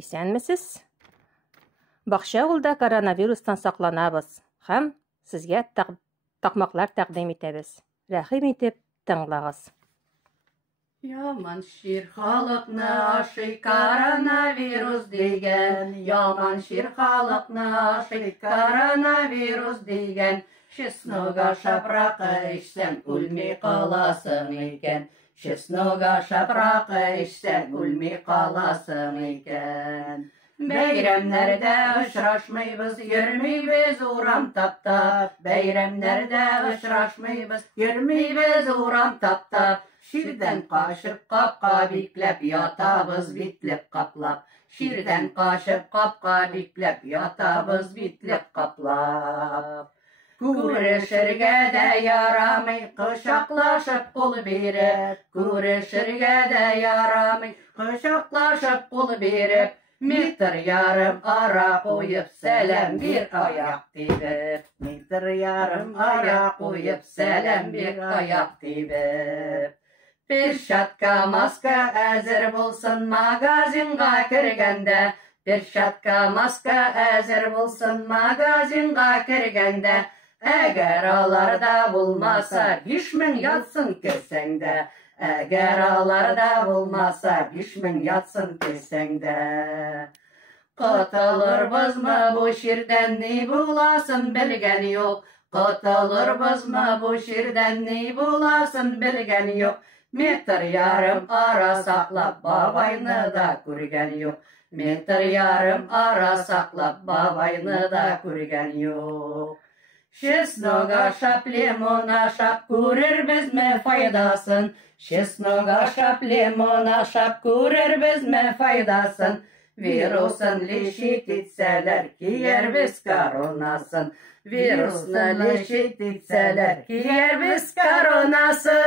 Исәнмесез? Бақша ауылда коронавирустан сакланабыз һәм сезгә такмаклар тәкъдим итәбез. Рәхим итеп тыңлагыз. Яман шир халыкны ашый коронавирус дигән. Яман шир халыкны ашый коронавирус дигән. Чеснога шапракы ичсәң үлми каласың икән. Чеснога шапракы ичсәң үлми каласың икән. Бәйрәмнәрдә очрашмыйбыз, йөрмибез урам таптап. Бәйрәмнәрдә очрашмыйбыз, йөрмибез урам таптап. Ширдән кашып капка бикләп ятабыз битлек каплап. Ширдән кашып капка бикләп ятабыз битлек каплап. Күрешергә дә ярамый, кочаклашып кул биреп. Күрешергә дә ярамый, кочаклашып кул биреп. Метр ярым ара куеп, сәлам бир аяк тибеп. Метр ярым ара куеп, сәлам бир аяк тибеп. Перчатка, маска әзер булсын магазинга кергәндә. Перчатка, маска әзер булсын магазинга кергәндә. Әгәр аларда булмаса, 5000 ятсын кесәңдә. Әгәр аларда булмаса, 5000 ятсын кесәңдә. Котылырбызмы бу ширдән ни буласын белгән юк. Котылырбызмы бу ширдән ни буласын белгән юк. Метр ярым ара саклап бабайны да күргән юк. Метр ярым ара саклап бабайны да күргән юк. Чеснога шап, лимона шап, күрербезме файдасын. Чеснога шап, лимона шап, күрербезме файдасын. Вирусын лечить итсәләр, киербез коронасын. Вирусны лечить итсәләр, киербез коронасын.